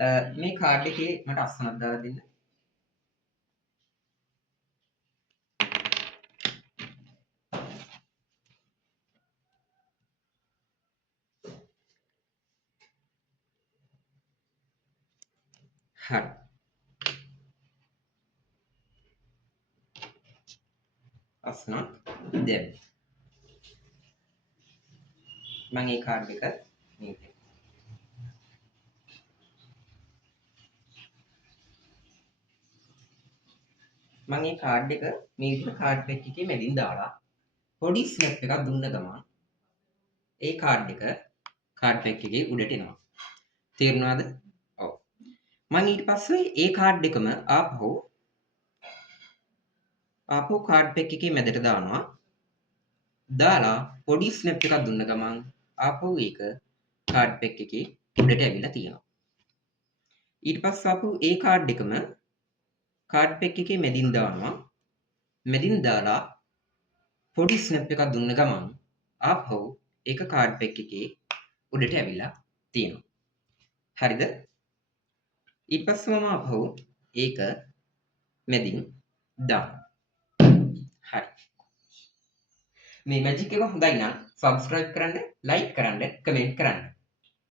මේ කාඩ් එකේ මට අස්සනක් දාලා දෙන්න. හරි. අස්සනක් දැන් මම මේ කාඩ් එක මේ මම මේ කාඩ් එක මේ විදිහට කාඩ් පැක් එකේ මැදින් දාලා පොඩි ස්නැප් එකක් දුන්න ගමන් ඒ කාඩ් එක කාඩ් පැක් එකේ උඩට එනවා. තේරුණාද? ඔව්. මම ඊට පස්සේ ඒ කාඩ් එකම ආපහු කාඩ් පැක් එකේ මැදට දානවා. දාලා පොඩි ස්නැප් එකක් දුන්න ගමන් ආපහු ඒක කාඩ් පැක් එකේ උඩට ඇවිල්ලා තියෙනවා. ඊට පස්සේ ආපහු ඒ කාඩ් එකම කාඩ් පැක් එකේ මැදින් දානවා. මැදින් දාලා පොඩි ස්නැප් එකක් දුන්න ගමන් ආපහු ඒක කාඩ් පැක් එකේ උඩට ඇවිල්ලා තියෙනවා. හරිද? ඊට පස්සේ මම ආපහු ඒක මැදින් දානවා. හරි. මේ මැජික් එක හොඳයි නම් subscribe කරන්න, like කරන්න, comment කරන්න.